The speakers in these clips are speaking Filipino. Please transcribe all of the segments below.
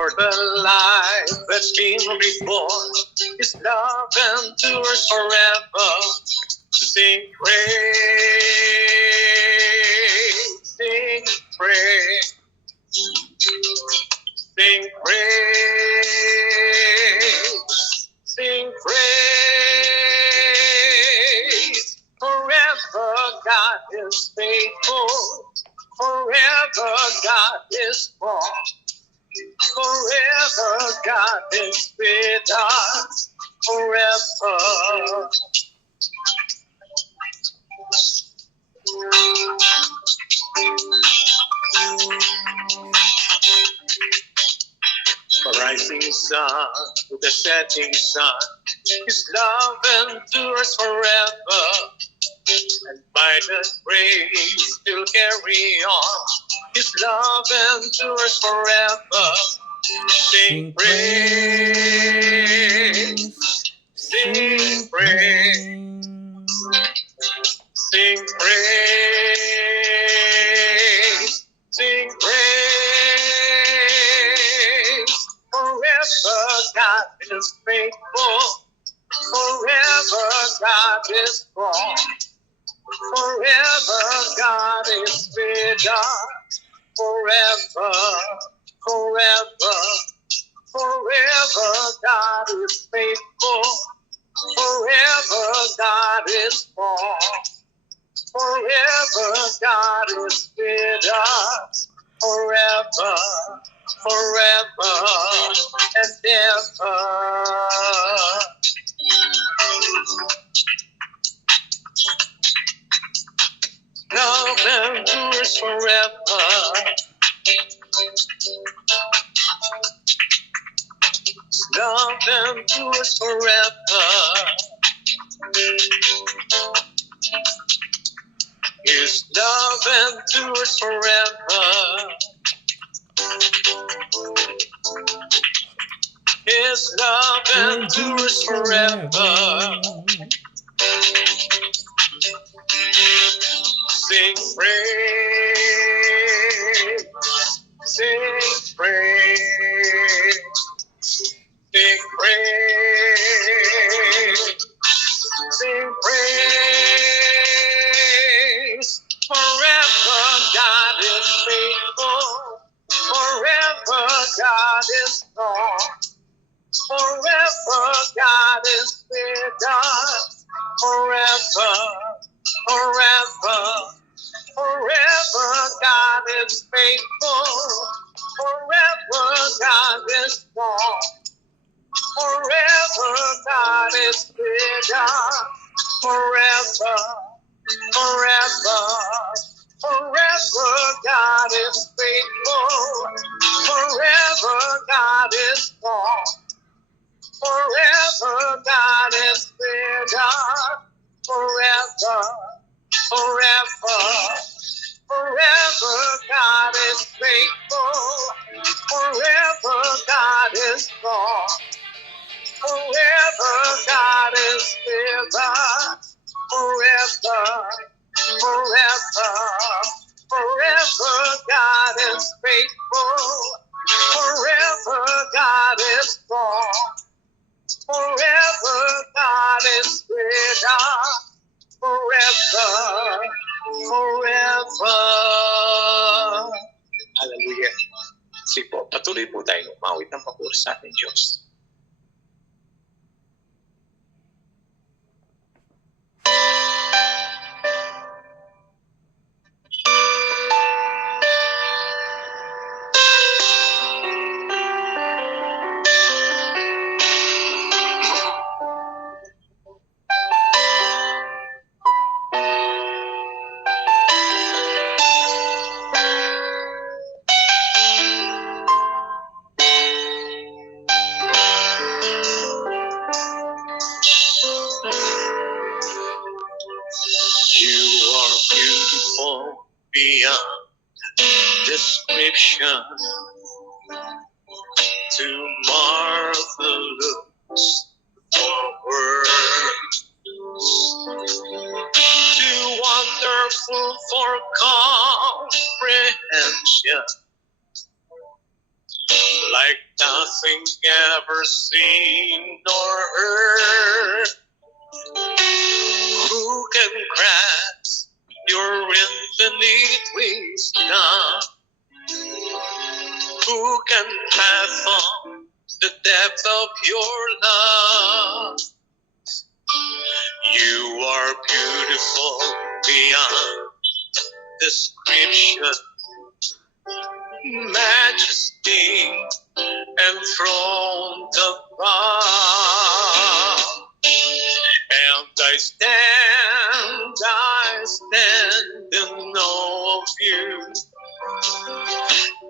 For the life that's been reborn, His love endures forever. Sing praise, sing praise, sing praise, sing praise. Forever God is faithful, forever God is strong. Forever God is with us, forever. The rising sun to the setting sun, His love endures forever. And by the grace still carry on, His love endures forever. Sing praise, sing praise, sing praise, sing praise. Forever God is faithful, forever God is strong, forever God is with us, forever, forever. Forever God is faithful, forever God is strong, forever God is with us, forever, forever and ever. Love endures forever. Love endures forever. His love endures forever. His love endures forever. Sing praise, sing praise, sing praise, sing praise. Forever God is faithful, forever God is strong, forever God is with us, forever, forever, forever God is faithful, forever God is strong, forever God is with us, forever, forever, forever God is faithful, forever God is strong, forever God is with us, forever, forever, forever God is faithful, forever God is strong, forever God is with us, forever, forever, forever God is faithful, forever God is strong, forever God is with us, forever, forever. Hallelujah. Sige po, patuloy po tayong umawit ng papuri sa ating Diyos. You are beautiful beyond description, too marvelous for words, too wonderful for comprehension. like nothing ever seen nor heard. Who can grasp your infinite wisdom? Who can fathom the depth of your love? You are beautiful beyond description, majesty enthroned above. And I stand in awe of you.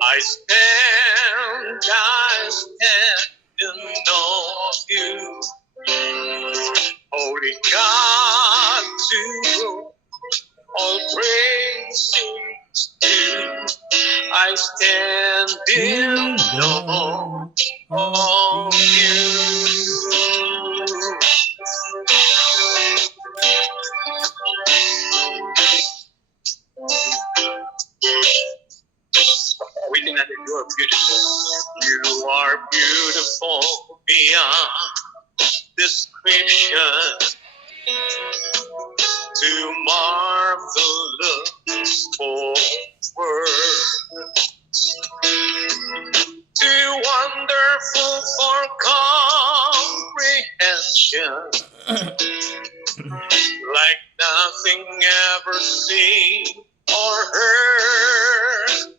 I stand in awe of you. Holy God, to whom all praises due. I stand in awe of you. We think that you are beautiful. You are beautiful beyond description. Too marvelous for words. Too wonderful for comprehension. Like nothing ever seen or heard.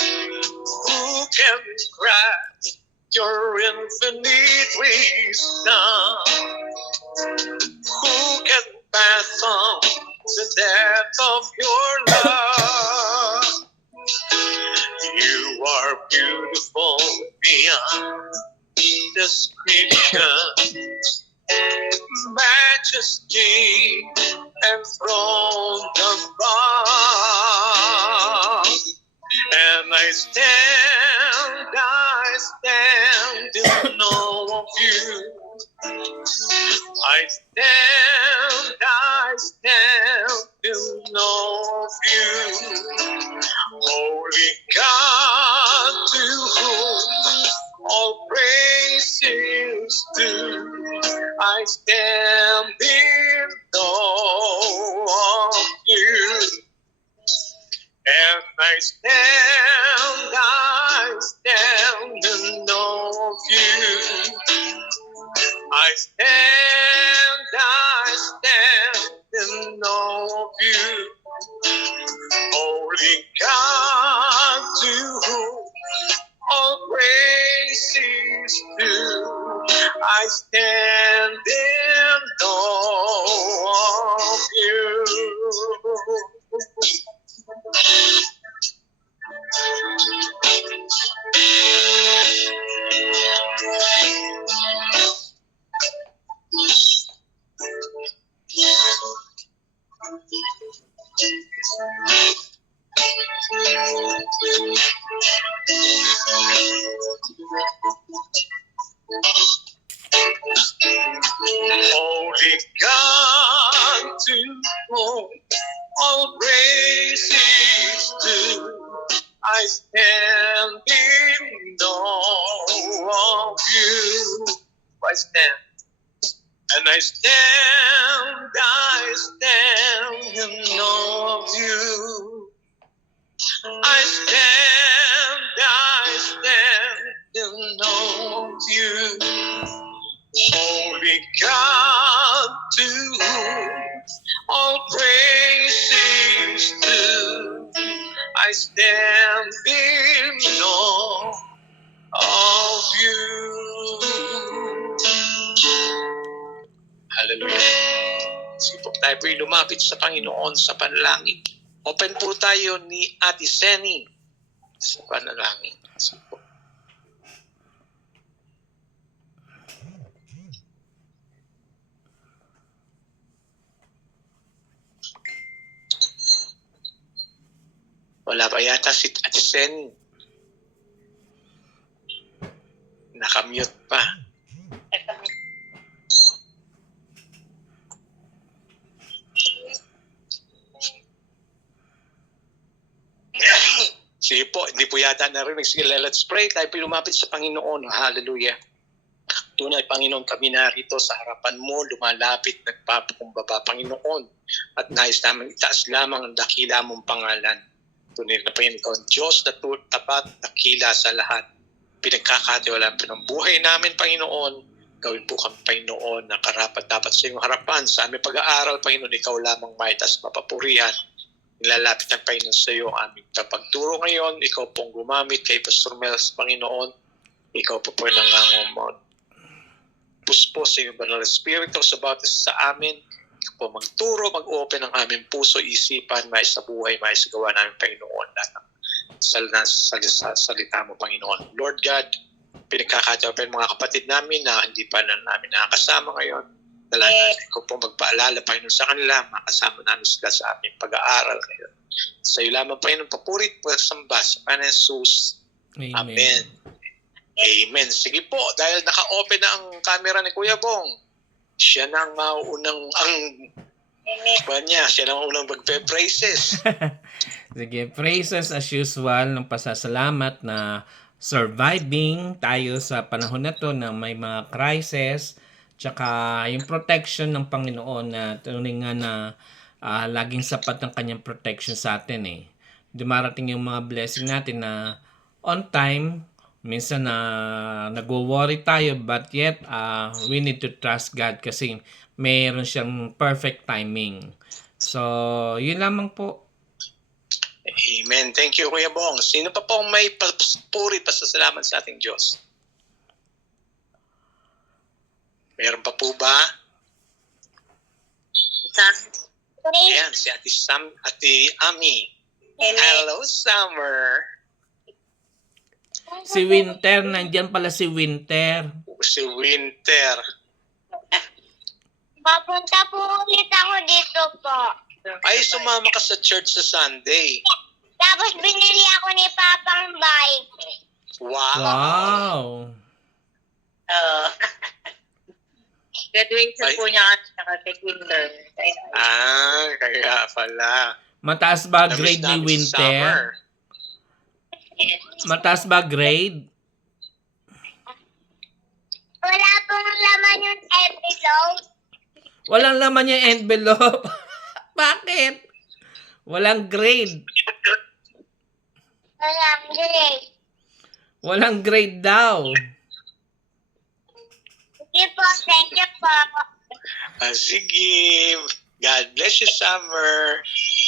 Who can grasp your infinite wisdom? Who can fathom the depth of your love? You are beautiful beyond description, majesty enthroned above. And I stand in awe of you. I stand in awe of you. Holy God, to whom all praises due. I stand in awe of you. And I stand in awe of you. I stand in awe of you. Holy God, to whom all praises due. I stand in awe of you. Holy God, to whom all praises due. I stand in awe of you. I stand. And I stand in awe of you. I stand in awe of you. Holy God, to whom all praises due. I stand in awe of you. Hallelujah. Sige po, tayo po'y lumapit sa Panginoon sa panalangin. Open po tayo ni Ate Senny sa panalangin. Sige po. Wala pa yata si Ate Senny. Nakamute pa. Sige po, Hindi po yata narinig. Sige, let's pray. Tayo po lumapit sa Panginoon. Hallelujah. Tunay, Panginoon, kami narito sa harapan mo, lumalapit, nagpapakumbaba, Panginoon. At nais namin itaas lamang ang dakila mong pangalan. Tunay na Panginoon, ikaw ang Diyos na tapat, dakila sa lahat. Pinagkakatiwalaan po ng buhay namin, Panginoon. Gawin po kami, Panginoon, na karapat dapat sa iyong harapan. Sa aming pag-aaral, Panginoon, ikaw lamang maitas mapapurihan. Nilalapit ang Panginoon sa iyo ang aming pagturo ngayon. Ikaw pong gumamit kay Pastor Mel sa Panginoon. Ikaw po po nangangomod. Puspos sa iyong banal na Espiritu sa bawat isa sa amin. Ikaw po magturo, mag-open ang aming puso, isipan, mais sa buhay, mais sa gawa namin, Panginoon. Sa salita mo, Panginoon. Lord God, pinagkakataon pa yung mga kapatid namin na hindi pa na namin nakakasama ngayon. Dalangin ko po magpaalala, Panginoon, sa kanila, makasama namin sila sa aming pag-aaral ngayon. Sa iyo lamang, Panginoon, papurit po sa samba sa Panginoon Jesus. Amen. Amen. Sige po, dahil naka-open na ang camera ni Kuya Bong, siya na ang maunang siya na ang unang magpe-praises. Sige, praises as usual ng pasasalamat na surviving tayo sa panahon na to na may mga crisis. Tsaka yung protection ng Panginoon na tunay nga na laging sapat ng kanyang protection sa atin eh. Dumarating yung mga blessing natin na on time, minsan na nagwo-worry tayo but yet we need to trust God kasi mayroon siyang perfect timing. So, yun lamang po. Amen. Thank you, Kuya Bong. Sino pa pong may puri pasasalamat sa ating Diyos? Meron pa po ba? Ayan, si Ate Ami. Hello, Summer. Si Winter, nandyan pala si Winter. Si Winter. Papunta po ulit ako dito po. Ay, sumama ka sa church sa Sunday. Tapos binili ako ni Papang bike. Wow! Graduation po niya kasi Winter. Kaya pala. Mataas ba grade ni Namiss namin si Winter? Summer. Mataas ba grade? Wala pong laman yung envelope. Walang laman yung envelope. Bakit? Walang grade. Walang grade. Walang grade daw. Sige po, thank you po. Sige. God bless you, Summer.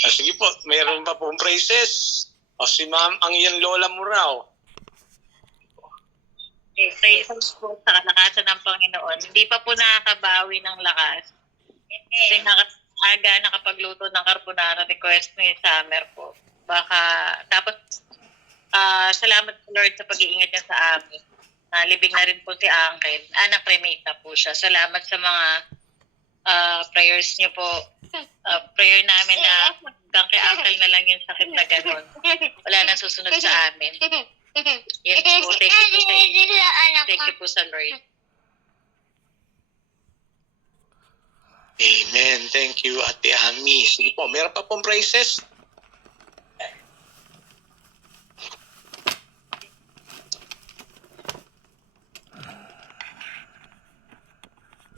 Sige po, mayroon pa pong praises. O si Ma'am, ang iyong lola mo raw. Praise po sa kalakasan ng Panginoon. Hindi pa po nakakabawi ng lakas. Kasi nakapagluto ng carbonara, request ni Summer po. Tapos, salamat po Lord sa pag-iingat niya sa amin. Libing na rin po si Uncle. Na-cremate na po siya. Salamat sa mga prayers niyo po. Prayer namin na hanggang kay Uncle na lang yung sakit na gano'n. Wala nang susunod sa amin. Yes po. Thank you po sa inyo. Thank you po sa Lord. Amen. Thank you, Ate Ami. Sige po, meron pa pong praises?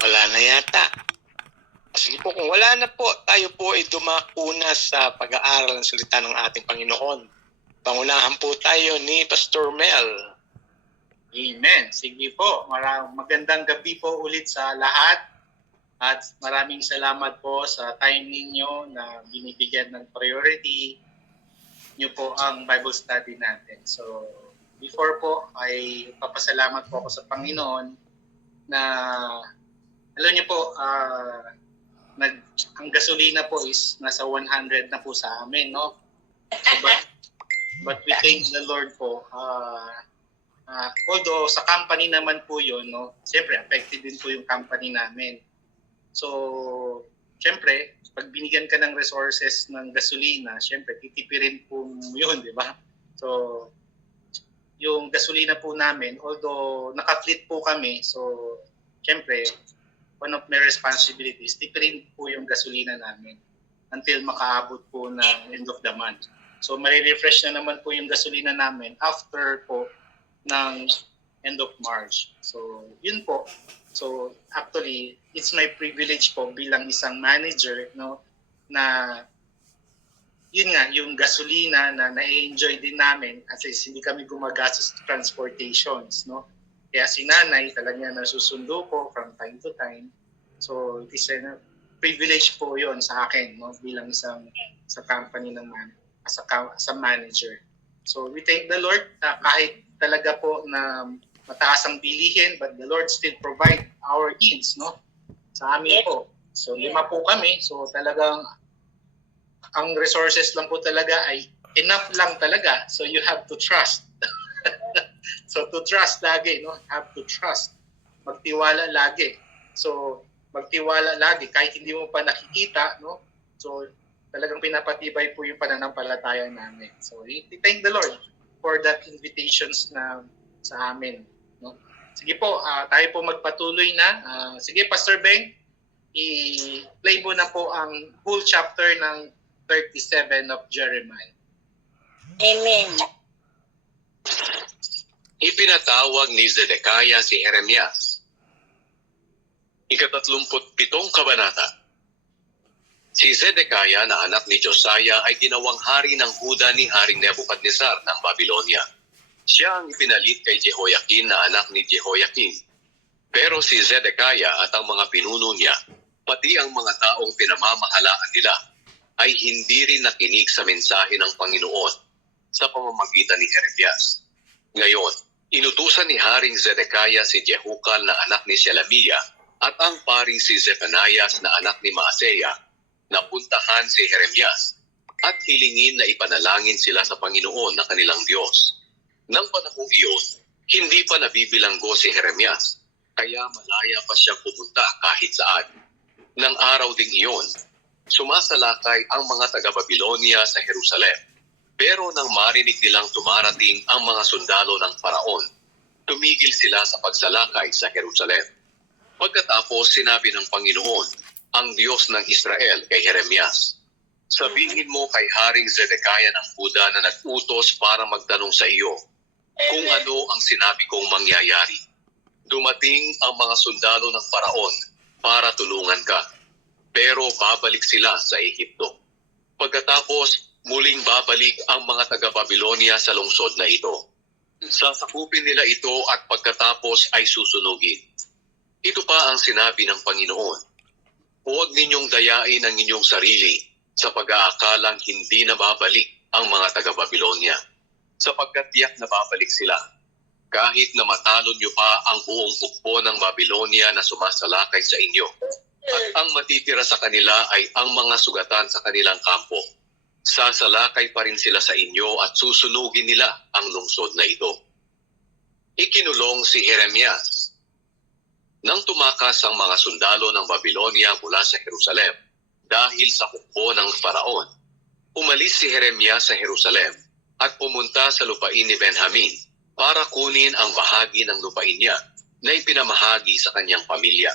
Wala na yata. Sige po, kung wala na po, tayo po ay dumakuna sa pag-aaral ng salita ng ating Panginoon. Pangunahan po tayo ni Pastor Mel. Amen. Sige po. Magandang gabi po ulit sa lahat. At maraming salamat po sa time ninyo na binibigyan ng priority nyo po ang Bible study natin. So, before po ay papasalamat po ako sa Panginoon na alam niyo po, ang gasolina po is nasa 100 na po sa amin, no? So, but we thank the Lord po. Although sa company naman po yun, no? Siyempre, affected din po yung company namin. So, siyempre, pag binigyan ka ng resources ng gasolina, siyempre, titipirin po yun, di ba? So, yung gasolina po namin, although naka-fleet po kami, so, siyempre, one of my responsibilities, tipirin po yung gasolina namin until makaabot po ng end of the month. So marirefresh na naman po yung gasolina namin after po ng end of March. So yun po. So actually, it's my privilege po bilang isang manager, no, na yun nga, yung gasolina na na-enjoy din namin kasi hindi kami gumagastos sa transportations, no. Kaya si nanay talaga nasusundo ko from time to time. So it is a privilege po yon sa akin, no, bilang isang sa company ng as a manager. So we thank the Lord na kahit talaga po na mataas ang bilihin, but the Lord still provide our needs, no, sa amin po. So 5 po kami, so talagang ang resources lang po talaga ay enough lang talaga. So you have to trust. So to trust lagi, no? Have to trust. Magtiwala lagi. So magtiwala lagi kahit hindi mo pa nakikita, no? So talagang pinapatibay po yung pananampalataya namin. So we thank the Lord for that invitations na sa amin, no? Sige po, tayo po magpatuloy na. Sige Pastor Beng, i-play mo na po ang whole chapter ng 37 of Jeremiah. Amen. Ipinatawag ni Zedekiah si Jeremias. 37 kabanata. Si Zedekiah na anak ni Josiah ay ginawang hari ng Huda ni Haring Nebukadnezar ng Babylonia. Siya ang ipinalit kay Jehoiakim na anak ni Jehoiakim. Pero si Zedekiah at ang mga pinuno niya, pati ang mga taong pinamamahalaan nila, ay hindi rin nakinig sa mensahe ng Panginoon sa pamamagitan ni Jeremias. Ngayon, inutusan ni Haring Zedekiah si Jehukal na anak ni Shelemiah at ang paring si Zephanias na anak ni Maaseya na puntahan si Jeremias at hilingin na ipanalangin sila sa Panginoon na kanilang Diyos. Nang panahong iyon, hindi pa nabibilanggo si Jeremias, kaya malaya pa siyang pumunta kahit saan. Nang araw ding iyon, sumasalakay ang mga taga-Babylonia sa Jerusalem. Pero nang marinig nilang tumarating ang mga sundalo ng Paraon, tumigil sila sa pagsalakay sa Jerusalem. Pagkatapos sinabi ng Panginoon, ang Diyos ng Israel kay Jeremias, sabihin mo kay Haring Zedekiah ng Huda na nag-utos para magtanong sa iyo kung ano ang sinabi kong mangyayari. Dumating ang mga sundalo ng Paraon para tulungan ka, pero babalik sila sa Ehipto. Pagkatapos, muling babalik ang mga taga-Babylonia sa lungsod na ito. Sasakupin nila ito at pagkatapos ay susunugin. Ito pa ang sinabi ng Panginoon. Huwag ninyong dayain ang inyong sarili sa pag-aakalang hindi na babalik ang mga taga-Babylonia, sapagkat tiyak na babalik sila. Kahit na matalo nyo pa ang buong hukbo ng Babylonia na sumasalakay sa inyo, at ang matitira sa kanila ay ang mga sugatan sa kanilang kampo. Sasalakay pa rin sila sa inyo at susunugin nila ang lungsod na ito. Ikinulong si Jeremias. Nang tumakas ang mga sundalo ng Babylonia mula sa Jerusalem dahil sa hukbo ng Faraon, umalis si Jeremias sa Jerusalem at pumunta sa lupain ni Benjamin para kunin ang bahagi ng lupain niya na ipinamahagi sa kanyang pamilya.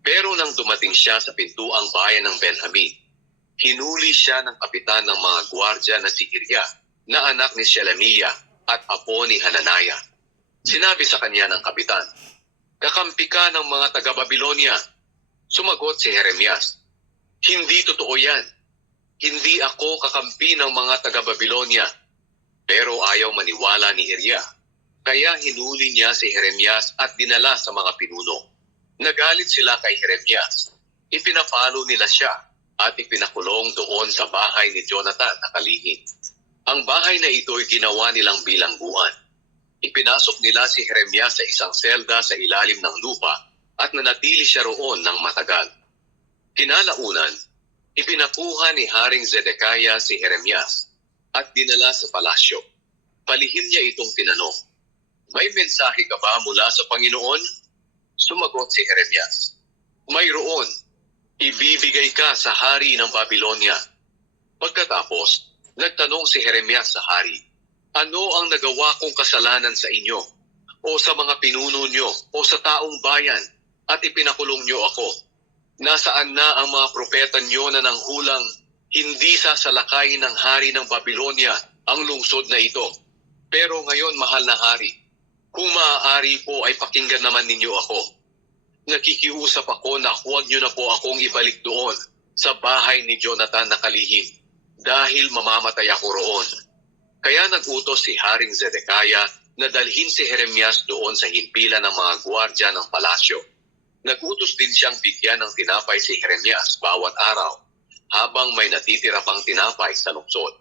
Pero nang dumating siya sa pintuang bayan ng Benjamin, hinuli siya ng kapitan ng mga gwardya na si Iriah, na anak ni Shelemiah at apo ni Hananiah. Sinabi sa kanya ng kapitan, "Kakampi ka ng mga taga-Babylonia." Sumagot si Jeremias, "Hindi totoo yan. Hindi ako kakampi ng mga taga-Babylonia." Pero ayaw maniwala ni Iriah. Kaya hinuli niya si Jeremias at dinala sa mga pinuno. Nagalit sila kay Jeremias. Ipinapalo nila siya at ipinakulong doon sa bahay ni Jonathan na kalihim. Ang bahay na ito ay ginawa nilang bilangguan. Ipinasok nila si Jeremias sa isang selda sa ilalim ng lupa at nanatili siya roon ng matagal. Kinalaunan, ipinakuha ni Haring Zedekiah si Jeremias at dinala sa palasyo. Palihim niya itong tinanong, "May mensahe ka ba mula sa Panginoon?" Sumagot si Jeremias, "Mayroon. Ibibigay ka sa hari ng Babylonia." Pagkatapos, nagtanong si Jeremias sa hari, "Ano ang nagawa kong kasalanan sa inyo, o sa mga pinuno nyo, o sa taong bayan, at ipinakulong nyo ako? Nasaan na ang mga propeta nyo na nanghulang Hindi sasalakayin ng hari ng Babylonia ang lungsod na ito. Pero ngayon, mahal na hari, kung maaari po ay pakinggan naman ninyo ako. Nakikiusap ako na huwag niyo na po akong ibalik doon sa bahay ni Jonathan na kalihim dahil mamamatay ako roon. Kaya nagutos si Haring Zedekiah na dalhin si Jeremias doon sa himpilan ng mga gwardya ng palasyo. Nagutos din siyang bigyan ng tinapay si Jeremias bawat araw habang may natitira pang tinapay sa lungsod.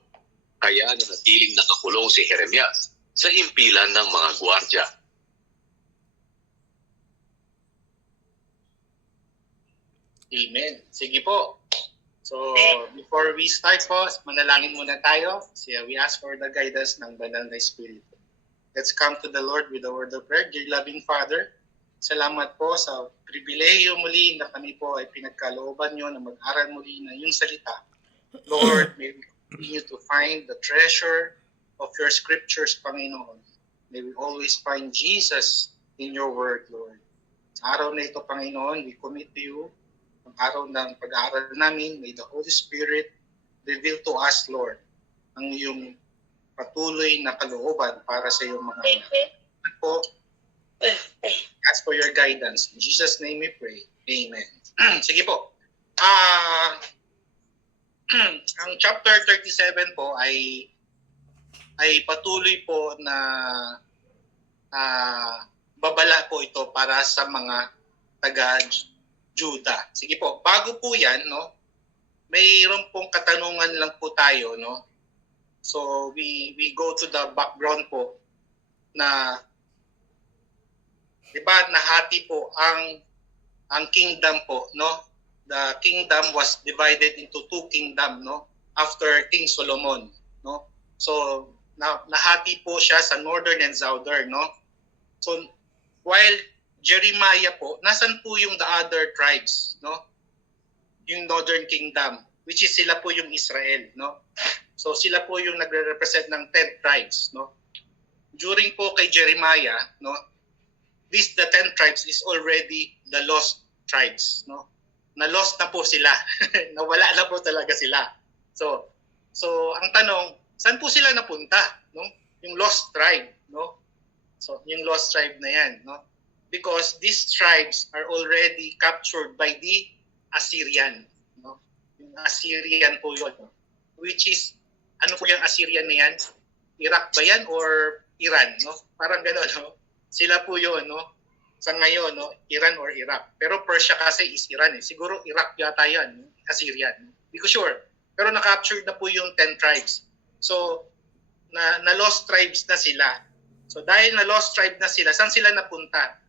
Kaya nanatiling nakakulong si Jeremias sa himpilan ng mga gwardya. Amen. Sige po. So, before we start po, manalangin muna tayo. We ask for the guidance ng Banal na Espiritu. Let's come to the Lord with a word of prayer. Dear loving Father, salamat po sa pribilehiyo muli na kami po ay pinagkalooban nyo na mag-aral muli na yung salita. Lord, may we continue to find the treasure of your scriptures, Panginoon. May we always find Jesus in your word, Lord. Sa araw na ito, Panginoon, we commit to you ang araw ng pag-aaral namin. May the Holy Spirit reveal to us, Lord, ang iyong patuloy na kalooban para sa iyong mga anak. Po, ask for your guidance. In Jesus' name we pray. Amen. Sige po. Ang chapter 37 po ay patuloy po na babala po ito para sa mga taga-Juda. Sige po, bago po yan, no, mayroon pong katanungan lang po tayo, no. So we go to the background po na, di ba, nahati po ang kingdom po, no. The kingdom was divided into two kingdom, no, after King Solomon, no. So nahati po siya sa northern and southern, no. So while Jeremiah po, nasan po yung the other tribes, no? Yung northern kingdom, which is sila po yung Israel, no? So sila po yung nagre-represent ng 10 tribes, no? During po kay Jeremiah, no, the 10 tribes is already the lost tribes, no? Na-lost na po sila. Nawala na po talaga sila. So ang tanong, saan po sila napunta, no? Yung lost tribe, no? So yung lost tribe na yan, no? Because these tribes are already captured by the Assyrian, no? Yung Assyrian po yun, no? Which is, ano po yung Assyrian na yan? Iraq ba yan or Iran, no? Parang gano'n, no? Sila po yun, no? Sa ngayon, no? Iran or Iraq. Pero Persia kasi is Iran, eh. Siguro Iraq yata yan, no? Assyrian. Hindi ko sure. Pero na-captured na po yung 10 tribes. So, na-lost tribes na sila. So, dahil na-lost tribe na sila, saan sila napunta?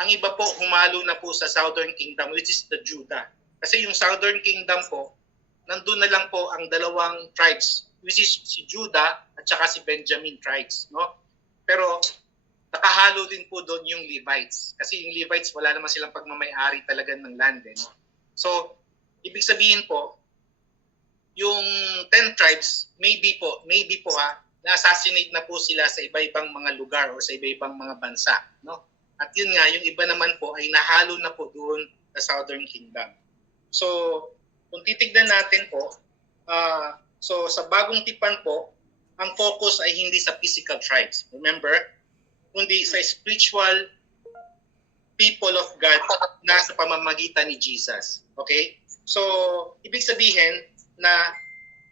Ang iba po, humalo na po sa Southern Kingdom, which is the Judah. Kasi yung Southern Kingdom po, nandun na lang po ang dalawang tribes, which is si Judah at saka si Benjamin tribes, no? Pero nakahalo din po doon yung Levites. Kasi yung Levites, wala naman silang pagmamay-ari talaga ng land, eh, no? So, ibig sabihin po, yung 10 tribes, maybe po na-assassinate na po sila sa iba-ibang mga lugar o sa iba-ibang mga bansa, no? At yun nga, yung iba naman po ay nahalo na po doon sa Southern Kingdom. So, kung titignan natin po, so sa bagong tipan po, ang focus ay hindi sa physical tribes. Remember? Kundi sa spiritual people of God na sa pamamagitan ni Jesus. Okay? So, ibig sabihin na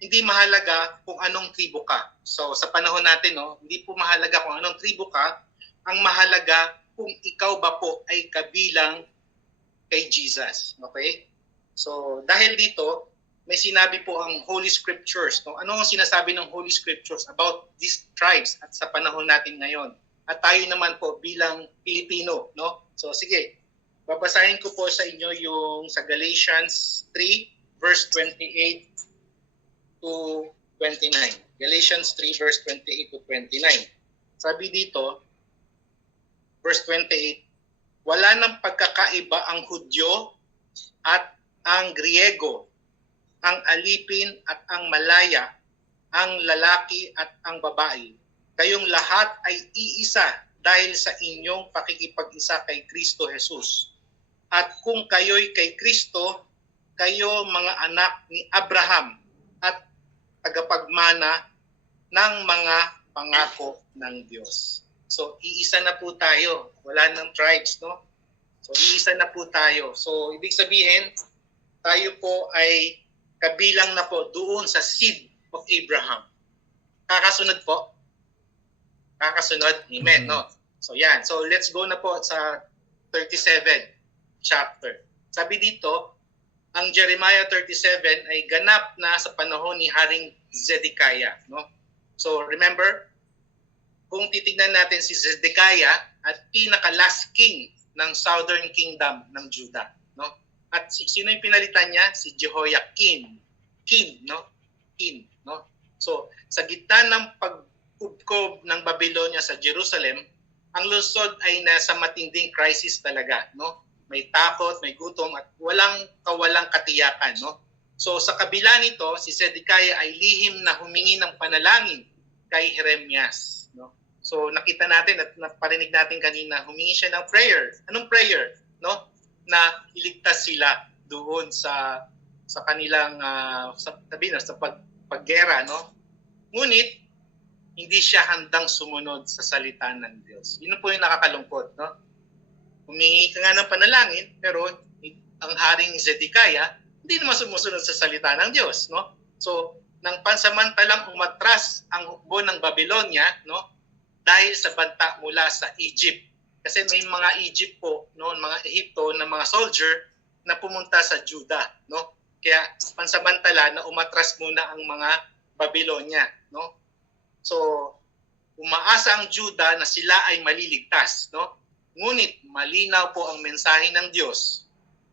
hindi mahalaga kung anong tribo ka. So, sa panahon natin, no, hindi po mahalaga kung anong tribo ka. Ang mahalaga kung ikaw ba po ay kabilang kay Jesus. Okay? So, dahil dito, may sinabi po ang Holy Scriptures. No? Ano ang sinasabi ng Holy Scriptures about these tribes at sa panahon natin ngayon? At tayo naman po bilang Pilipino. No? So, sige, babasahin ko po sa inyo yung sa Galatians 3, verse 28 to 29. Galatians 3, verse 28 to 29. Sabi dito, verse 28, wala nang pagkakaiba ang Hudyo at ang Griego, ang alipin at ang malaya, ang lalaki at ang babae. Kayong lahat ay iisa dahil sa inyong pakikipag-isa kay Kristo Jesus. At kung kayo'y kay Kristo, kayo mga anak ni Abraham tagapagmana ng mga pangako ng Diyos. So, iisa na po tayo. Wala nang tribes, no? So, iisa na po tayo. So, ibig sabihin, tayo po ay kabilang na po doon sa seed of Abraham. Kakasunod po? Kakasunod? Amen, no? So, yan. So, let's go na po sa 37 chapter. Sabi dito, ang Jeremiah 37 ay ganap na sa panahon ni Haring Zedekiah, no? So, remember, kung titignan natin si Zedekiah at pinaka-last king ng Southern Kingdom ng Judah, no? At sino yung pinalitan niya? Si Jehoiakim. King, no? King, no? So, sa gitna ng pag-ubkob ng Babylonia sa Jerusalem, ang lungsod ay nasa matinding crisis talaga, no? May takot, may gutom at walang kawalang katiyakan, no? So, sa kabila nito, si Zedekiah ay lihim na humingi ng panalangin kay Jeremias, no? So, nakita natin at naparinig natin kanina, humingi siya ng prayer. Anong prayer, no? Na iligtas sila doon sa kanilang sa paggera, no? Ngunit hindi siya handang sumunod sa salita ng Diyos. Yun po yung nakakalungkot, no? Humingi ka nga ng panalangin, pero ang haring Zedekiah hindi naman sumusunod sa salita ng Diyos, no? So, nang pansamantalang umatras ang hukbo ng Babylonia, no? Dahil sa banta mula sa Egypt. Kasi may mga Egypt po, no, mga Ehipto na mga soldier na pumunta sa Judah, no? Kaya pansamantala na umatras muna ang mga Babylonia, no? So, umaasa ang Judah na sila ay maliligtas, no? Ngunit malinaw po ang mensahe ng Diyos.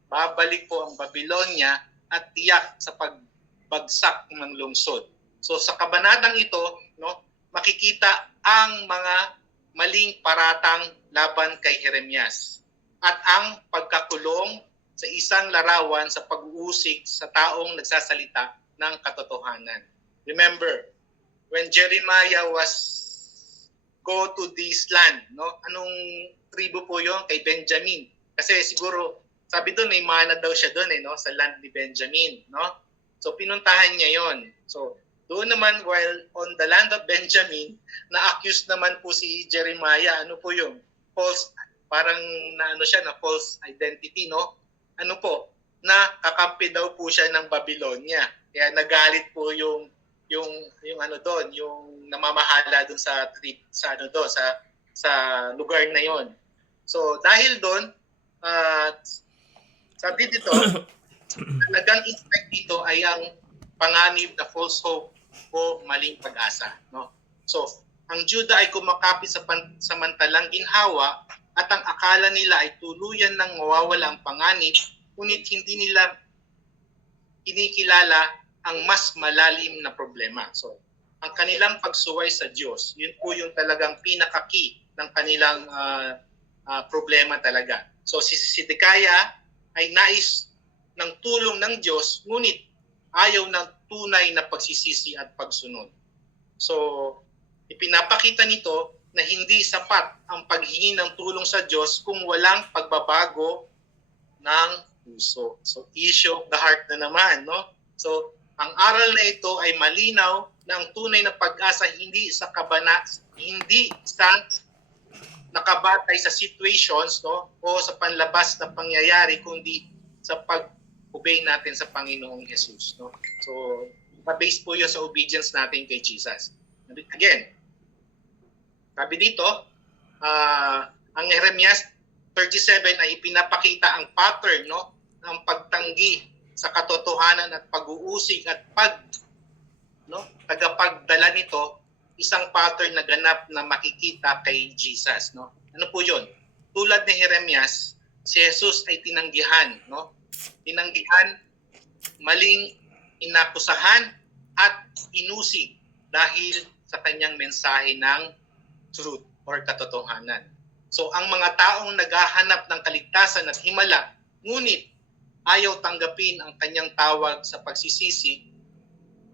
Babalik po ang Babylonia at tiyak sa pagbagsak ng lungsod. So sa kabanatang ito, no, makikita ang mga maling paratang laban kay Jeremias at ang pagkakulong sa isang larawan sa pag-uusig sa taong nagsasalita ng katotohanan. Remember, when Jeremiah was go to this land, no? Anong tribo po 'yon? Kay Benjamin. Kasi siguro sabi doon may mana daw siya doon no, sa land ni Benjamin, no? So pinuntahan niya 'yon. So doon naman while on the land of Benjamin, na-accuse naman po si Jeremiah, ano po 'yung false, parang na ano siya na false identity, no? Ano po? Na kakampi daw po siya ng Babylonia. Kaya nagalit po yung ano doon, yung namamahala doon sa ano doon sa lugar na yon. So dahil doon sabi dito talagang impact dito ay ang panganib na false hope o maling pag-asa, no? So ang Judah ay kumakapit sa samantalang ginhawa at ang akala nila ay tuluyan ng mawawala ang panganib, ngunit hindi nila kinikilala ang mas malalim na problema. So, ang kanilang pagsuway sa Diyos, yun po yung talagang pinaka-key ng kanilang problema talaga. So, si Zedekiah ay nais ng tulong ng Diyos, ngunit ayaw ng tunay na pagsisisi at pagsunod. So, ipinapakita nito na hindi sapat ang paghingi ng tulong sa Diyos kung walang pagbabago ng puso. So, issue of the heart na naman, no? So, ang aral na ito ay malinaw na ang tunay na pag-asa hindi sa nakabatay sa situations, no, o sa panlabas na pangyayari, kundi sa pag-obey natin sa Panginoong Jesus, no? So, pa-base po 'yun sa obedience natin kay Jesus. Again, sabi dito, ang Jeremias 37 ay ipinapakita ang pattern, no, ng pagtanggi sa katotohanan at pag-uusig at tagapagdala nito, isang pattern na ganap na makikita kay Jesus, no? Ano po 'yon? Tulad ni Jeremias, si Jesus ay tinanggihan, no? Tinanggihan, maling inakusahan at inusig dahil sa kanyang mensahe ng truth or katotohanan. So ang mga taong naghahanap ng kaligtasan at himala, ngunit ayaw tanggapin ang kanyang tawag sa pagsisisi,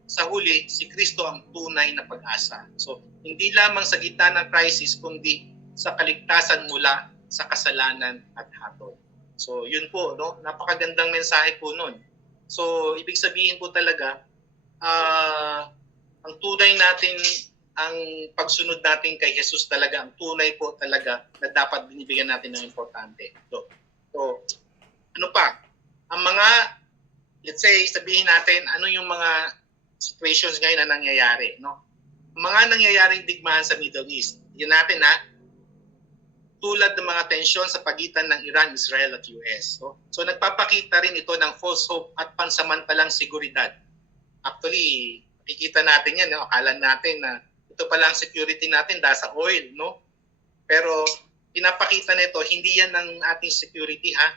sa huli, si Kristo ang tunay na pag-asa. So, hindi lamang sa gitna ng crisis, kundi sa kaligtasan mula sa kasalanan at hatol. So, yun po, no? Napakagandang mensahe po nun. So, ibig sabihin po talaga, ang tunay natin, ang pagsunod natin kay Jesus talaga, ang tunay po talaga na dapat binibigyan natin ng importante. So ano pa? Ang mga, let's say, sabihin natin, ano yung mga situations ngayon na nangyayari, no? Mga nangyayaring digmaan sa Middle East. Yun natin tulad ng mga tensyon sa pagitan ng Iran, Israel at US. So nagpapakita rin ito ng false hope at pansamantalang seguridad. Actually, makikita natin yan, no? Akala natin na ito pala ang security natin dahil sa oil, no? Pero pinapakita nito, hindi yan ang ating security, ha?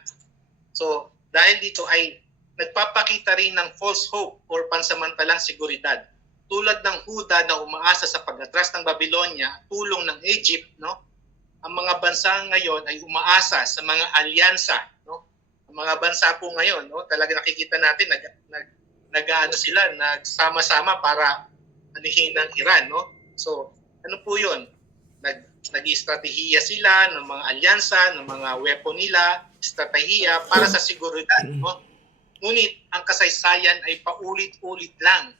So dahil dito ay nagpapakita rin ng false hope or pansamantalang seguridad. Tulad ng Huda na umaasa sa pag-atras ng Babylonia, tulong ng Egypt, no? Ang mga bansa ngayon ay umaasa sa mga alyansa, no? Ang mga bansa po ngayon, no, talaga nakikita natin nagsama-sama para anihin ng Iran, no? So, ano po 'yon? Nag-istratehiya sila ng mga alyansa, ng mga weapon nila, estratehiya para sa seguridad, no? Ngunit ang kasaysayan ay paulit-ulit lang.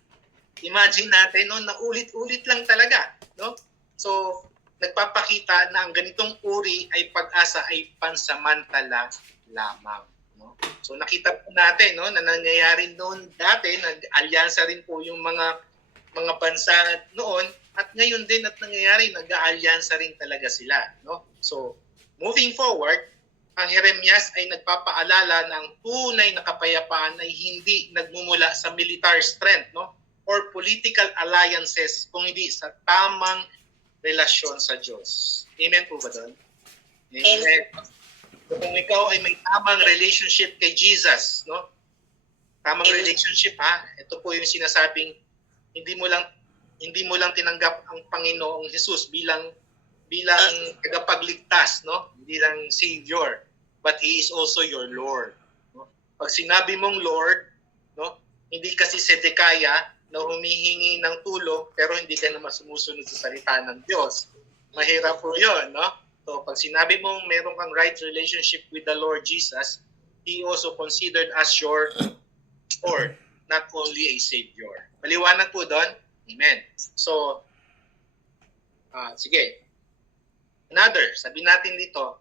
Imagine natin, no, na ulit-ulit lang talaga, no? So, nagpapakita na ang ganitong uri ay pag-asa ay pansamantala lamang, no? So, nakita po natin, no, na nangyayari noon dati, nag-alyansa rin po yung mga bansa noon, at ngayon din at nangyayari, nag-aalyansa rin talaga sila, no? So, moving forward, ang Jeremias ay nagpapaalala na ang tunay na kapayapaan ay hindi nagmumula sa military strength, no, or political alliances, kung hindi sa tamang relasyon sa Diyos. Amen po ba doon? Amen. So, kung ikaw ay may tamang relationship kay Jesus, no? Tamang relationship, ha? Ito po yung sinasabing hindi mo lang tinanggap ang Panginoong Jesus bilang tagapagligtas, no? Hindi lang Savior, but He is also your Lord, no? Pag sinabi mong Lord, no? Hindi kasi Sedekaya na humihingi ng tulong pero hindi ka naman sumusunod sa salita ng Diyos. Mahirap po 'yon, no? So pag sinabi mong meron kang right relationship with the Lord Jesus, He also considered as your Lord, not only a Savior. Maliwanag po doon? Amen. So, sige. Another, sabi natin dito,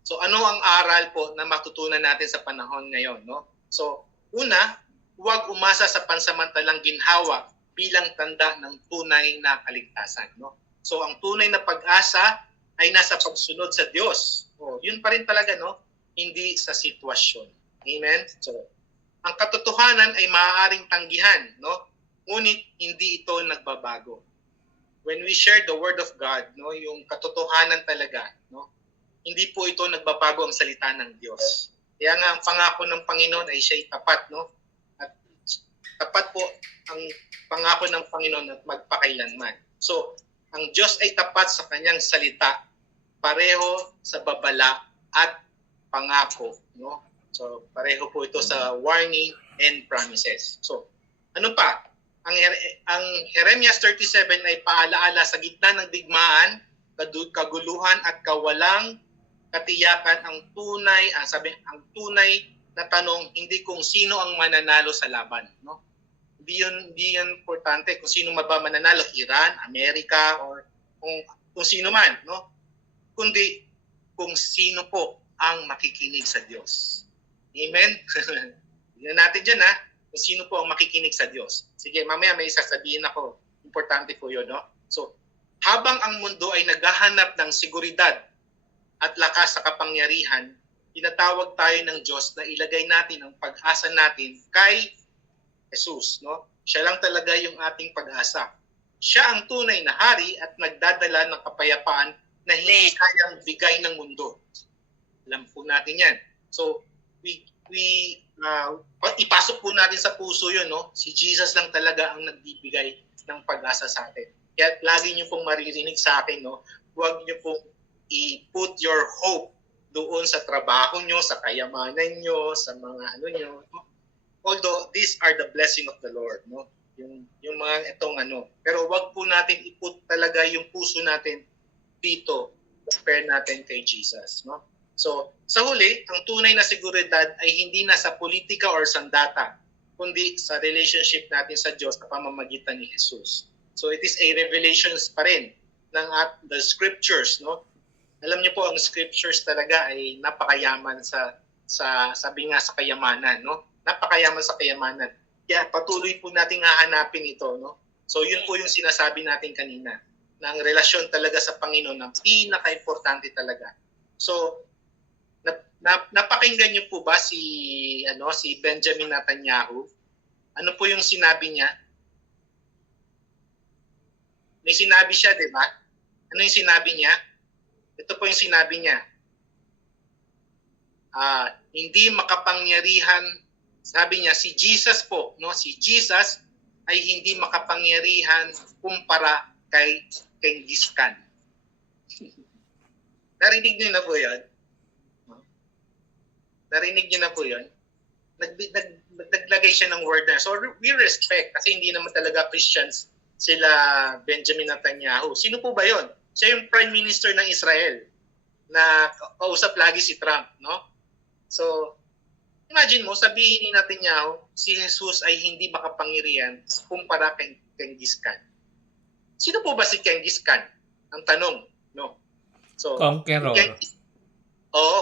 so ano ang aral po na matutunan natin sa panahon ngayon, no? So, una, huwag umasa sa pansamantalang ginhawa bilang tanda ng tunay na kaligtasan, no? So, ang tunay na pag-asa ay nasa pagsunod sa Diyos. Yun pa rin talaga, no? Hindi sa sitwasyon. Amen? So, ang katotohanan ay maaaring tanggihan, no? Ngunit hindi ito nagbabago. When we share the word of God, no, yung katotohanan talaga, no, hindi po ito nagbabago ang salita ng Diyos. Kaya nga ang pangako ng Panginoon ay siya'y tapat, no? At tapat po ang pangako ng Panginoon at magpakailanman. So, ang Diyos ay tapat sa kanyang salita, pareho sa babala at pangako, no? So, pareho po ito sa warning and promises. So, ano pa? Ang Jeremias 37 ay paalaala sa gitna ng digmaan, kaguluhan at kawalang katiyakan ang tunay na tanong hindi kung sino ang mananalo sa laban, no? Hindi yun importante kung sino mananalo, Iran, Amerika, or kung sino man, no? Kundi kung sino po ang makikinig sa Diyos. Amen. Tingnan natin diyan, ha? Kung sino po ang makikinig sa Diyos. Sige, mamaya may sasabihin ako. Importante po yun, no? So, habang ang mundo ay naghahanap ng seguridad at lakas sa kapangyarihan, tinatawag tayo ng Diyos na ilagay natin ang pag-asa natin kay Jesus, no? Siya lang talaga yung ating pag-asa. Siya ang tunay na hari at nagdadala ng kapayapaan na hindi kayang bigay ng mundo. Alam po natin yan. So, ipasok po natin sa puso yun, no? Si Jesus lang talaga ang nagbibigay ng pag-asa sa atin. Kaya lagi niyo pong maririnig sa akin, no? Huwag niyo pong i-put your hope doon sa trabaho niyo, sa kayamanan niyo, sa mga ano niyo, no? Although these are the blessing of the Lord, no? Yung mga itong ano. Pero huwag po natin i-put talaga yung puso natin dito, compare natin kay Jesus, no? So, sa huli, ang tunay na seguridad ay hindi na sa politika or sandata, kundi sa relationship natin sa Diyos sa pamamagitan ni Jesus. So it is a revelations pa rin ng the scriptures, no? Alam niyo po, ang scriptures talaga ay napakayaman sa sabi nga sa kayamanan, no? Napakayaman sa kayamanan. Kaya patuloy po nating hahanapin ito, no? So yun po yung sinasabi natin kanina, na ang relasyon talaga sa Panginoon ang pinaka-importante talaga. So napakinggan niyo po ba si Benjamin Netanyahu? Ano po yung sinabi niya? May sinabi siya, di ba? Ano yung sinabi niya? Ito po yung sinabi niya. Hindi makapangyarihan, sabi niya, si Jesus po, no? Si Jesus ay hindi makapangyarihan kumpara kay Genghis Khan. Narinig niyo na po yun? Narinig niyo na po yun? Naglagay siya ng word na. So we respect kasi hindi naman talaga Christians sila Benjamin Netanyahu. Sino po ba yon? Siya yung Prime Minister ng Israel na kausap lagi si Trump, no? So, imagine mo, sabihin ni Netanyahu, si Jesus ay hindi makapangyarihan kumpara kay Genghis Khan. Sino po ba si Genghis Khan? Ang tanong, no? So, Conqueror.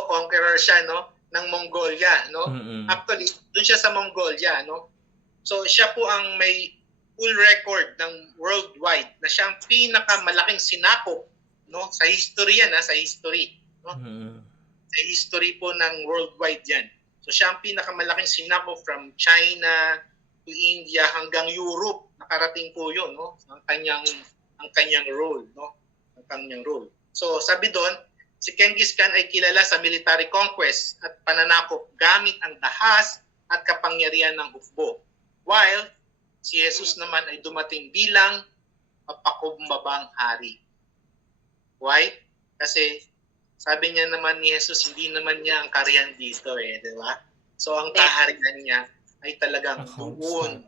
Conqueror siya, no? Ng Mongolia, no? Mm-mm. Actually, doon siya sa Mongolia, no? So, siya po ang may full record ng worldwide na siyang pinakamalaking sinakop, no? Sa history yan, sa history, no? Mm-mm. Sa history po ng worldwide yan. So siya ang pinakamalaking sinakop from China to India hanggang Europe. Nakarating po 'yun, no? Ang kanyang role, no? Ang kanyang role. So sabi doon, si Genghis Khan ay kilala sa military conquest at pananakop gamit ang dahas at kapangyarihan ng hukbo. While si Jesus naman ay dumating bilang mapakumbabang hari. Why? Kasi sabi niya naman ni Jesus, hindi naman niya ang kaharian dito di ba? So ang kaharian niya ay talagang doon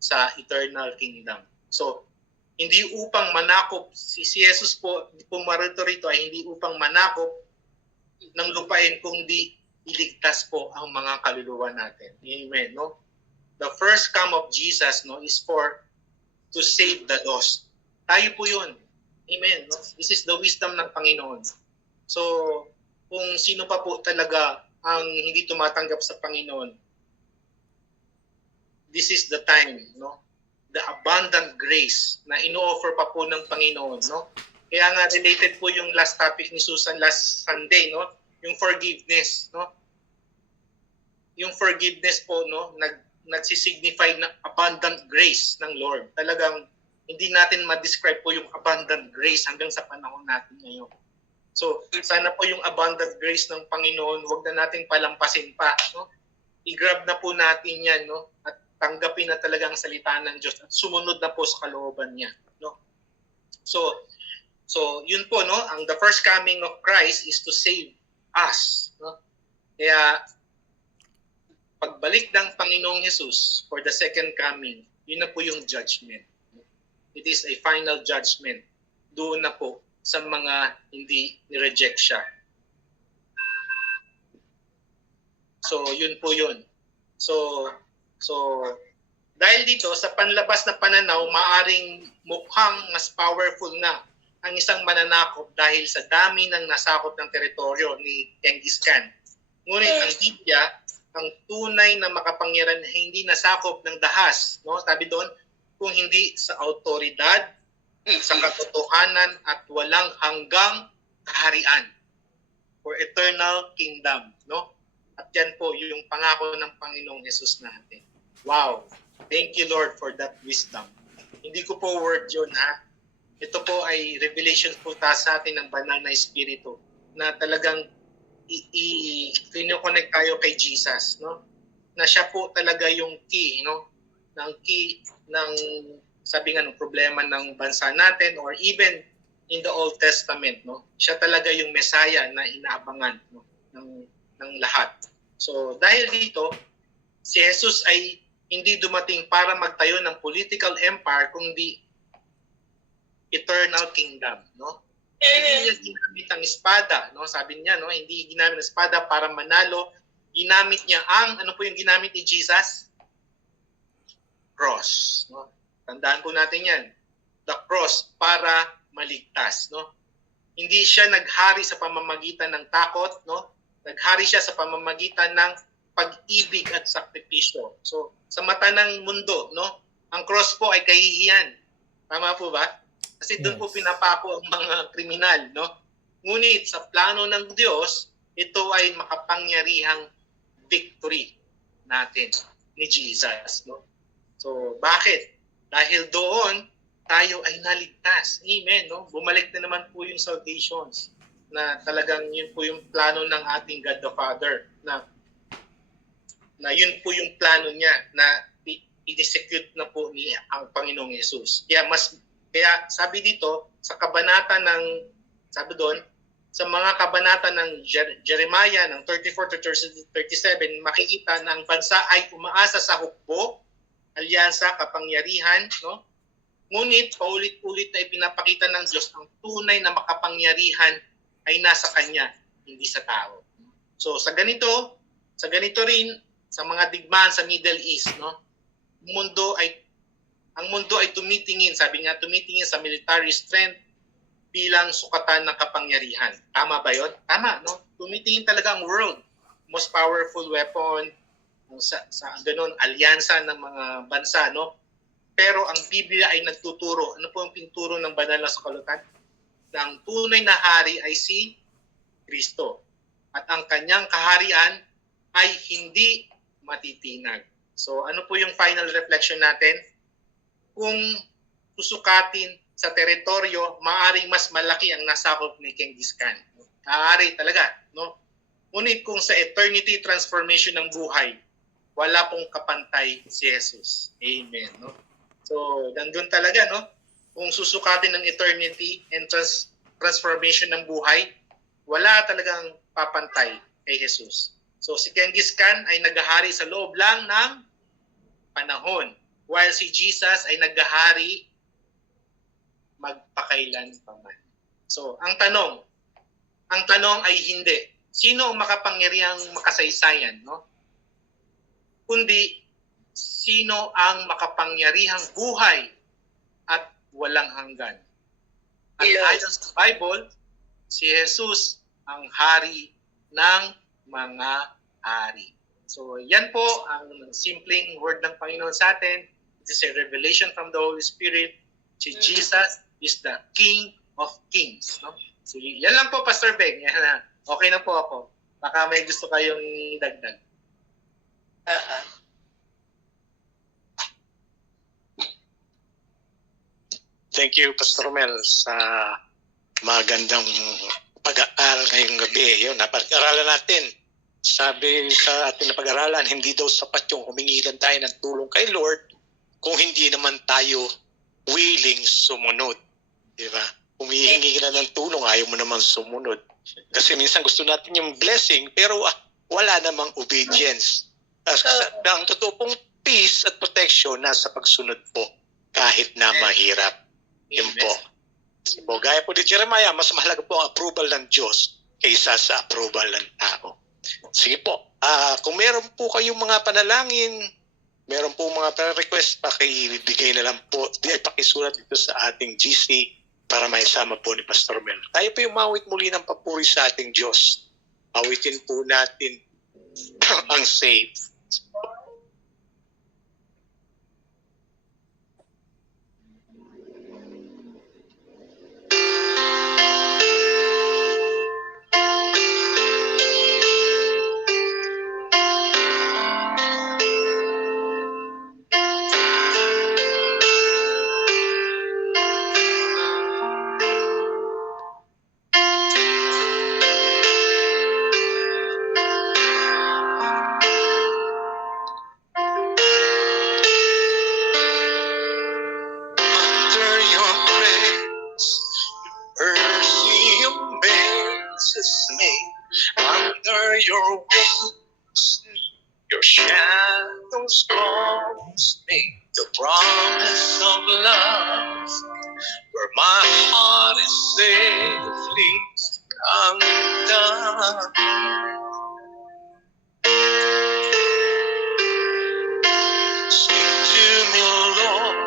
sa eternal kingdom. So hindi upang manakop si Jesus po, pumarito rito ay hindi upang manakop ng lupain kundi iligtas po ang mga kaluluwa natin. Amen, no? The first come of Jesus, no, is to save the lost. Tayo po 'yun. Amen, no? This is the wisdom ng Panginoon. So, kung sino pa po talaga ang hindi tumatanggap sa Panginoon, this is the time, no? The abundant grace na ino-offer pa po ng Panginoon, no? Kaya nga related po yung last topic ni Susan last Sunday, no? Yung forgiveness, no? Yung forgiveness po, no, nagsisignify na abundant grace ng Lord. Talagang hindi natin ma-describe po yung abundant grace hanggang sa panahon natin ngayon. So, sana po yung abundant grace ng Panginoon, huwag na nating palampasin pa, no? I-grab na po natin 'yan, no? At tanggapin na talaga ang salita ng Diyos at sumunod na po sa kalooban niya, no? So yun po, no? Ang the first coming of Christ is to save us, no? Kaya pagbalik ng Panginoong Jesus for the second coming, yun na po yung judgment. It is a final judgment. Doon na po sa mga hindi ni-reject siya. So, yun po yun. So dahil dito, sa panlabas na pananaw, maaring mukhang mas powerful na ang isang mananakop dahil sa dami ng nasakop ng teritoryo ni Genghis Khan. Ngunit ang Biblia, ang tunay na makapangyarihan hindi nasakop ng dahas. No? Sabi doon, kung hindi sa autoridad, sa katotohanan at walang hanggang kaharian for eternal kingdom, no? At yan po yung pangako ng Panginoong Jesus natin. Wow! Thank you, Lord, for that wisdom. Hindi ko po word yun, ha? Ito po ay revelation po sa atin ng banal na espiritu na talagang i-connect tayo kay Jesus, no? Na siya po talaga yung key, no? Ng key ng sabi nga ng problema ng bansa natin or even in the Old Testament, no? Siya talaga yung Messiah na inaabangan, no? ng lahat. So dahil dito, si Jesus ay hindi dumating para magtayo ng political empire kundi eternal kingdom, no? Hindi niya ginamit ang espada, no? Sabi niya, no, hindi ginamit ang espada para manalo. Ginamit niya ano po yung ginamit ni Jesus? Cross, no? Tandaan po natin yan. The cross para maligtas, no? Hindi siya naghari sa pamamagitan ng takot, no? Naghari siya sa pamamagitan ng pag-ibig at sakripisyo. So, sa mata ng mundo, no? Ang cross po ay kahihiyan. Tama po ba? Kasi doon po Yes. pinapako ang mga kriminal, no? Ngunit sa plano ng Diyos, ito ay makapangyarihang victory natin ni Jesus, no? So, bakit? Dahil doon, tayo ay naligtas. Amen, no? Bumalik na naman po yung salvations na talagang yun po yung plano ng ating God the Father na yun po yung plano niya na i-execute na po ni ang Panginoong Yesus. Kaya sabi dito sa kabanata ng sabi doon sa mga kabanata ng Jeremiah ng 34 to 37 makikita na ang bansa ay umaasa sa hukbo, alyansa, kapangyarihan, no? Ngunit paulit-ulit na ipinapakita ng Diyos ang tunay na makapangyarihan ay nasa Kanya, hindi sa tao. So sa ganito rin sa mga digmaan sa Middle East, no? Ang mundo ay tumitingin, sabi nga tumitingin sa military strength bilang sukatan ng kapangyarihan. Tama ba 'yon? Tama, no? Tumitingin talaga ang world, most powerful weapon sa ganun alyansa ng mga bansa, no? Pero ang Biblia ay nagtuturo. Ano po ang pinturo ng banal na sukalatan? Na ang tunay na hari ay si Kristo. At ang kanyang kaharian ay hindi matitinag. So ano po yung final reflection natin? Kung susukatin sa teritoryo, maaring mas malaki ang nasakop ni Genghis Khan. Maaari talaga, no? Ngunit kung sa eternity transformation ng buhay, wala pong kapantay si Jesus. Amen, no? So, nandun talaga, no? Kung susukatin ng eternity and transformation ng buhay, wala talagang papantay kay Jesus. So, si Genghis Khan ay naghahari sa loob lang ng panahon, while si Jesus ay naghahari magpakailan pa man. So, ang tanong ay hindi. Sino ang makapangyarihang makasaysayan, no? Kundi sino ang makapangyarihang buhay at walang hanggan. At ayon sa Bible, si Jesus ang hari ng mga hari. So yan po ang simpleng word ng Panginoon sa atin. It is a revelation from the Holy Spirit. Si Jesus is the King of Kings. No? So yan lang po, Pastor Beng. Yan na. Okay na po ako. Baka may gusto kayong dagdag. Thank you, Pastor Mel, sa magandang pag-aaral ngayong gabi. Yun, napag-aralan natin. Sabi sa ating napag-aralan, hindi daw sapat yung humingi lang tayo ng tulong kay Lord kung hindi naman tayo willing sumunod. Di ba? Humihingi ka na ng tulong, ayaw mo naman sumunod. Kasi minsan gusto natin yung blessing, pero wala namang obedience. Ang totoo pong peace at protection nasa pagsunod po, kahit na mahirap. Yun po. So, gaya po ni Jeremiah, mas mahalaga po ang approval ng Diyos kaysa sa approval ng tao. Sige po, kung meron po kayong mga panalangin, meron po mga request, pakibigay na lang po, pakisulat dito sa ating GC para maisama po ni Pastor Mel. Tayo po yung mawit muli ng papuri sa ating Diyos. Awitin po natin ang safe. Under your grace, mercy amazes me. Under your wings, your shadows calls me. The promise of love, where my heart is safely undone. Speak to me, Lord.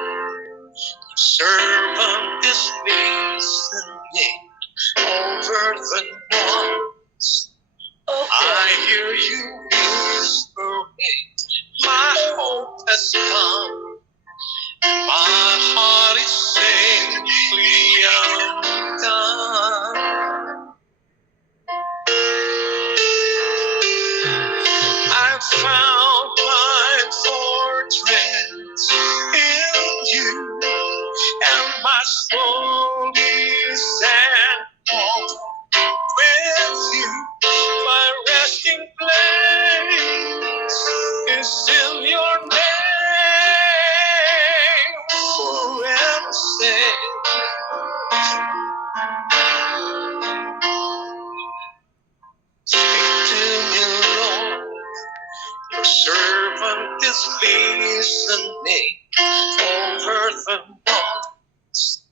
Your servant is listening over the walls.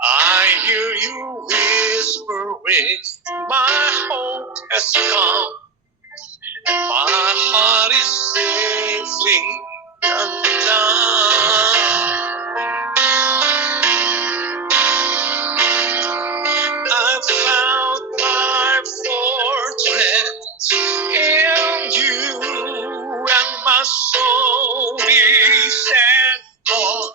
I hear you whispering, my hope has come, and my heart is safely undone. I've found my fortress in you, and my soul is anchored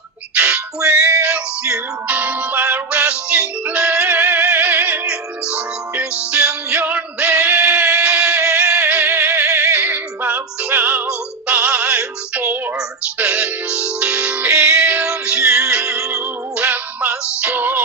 with you. My resting place is in your name. I've found my fortress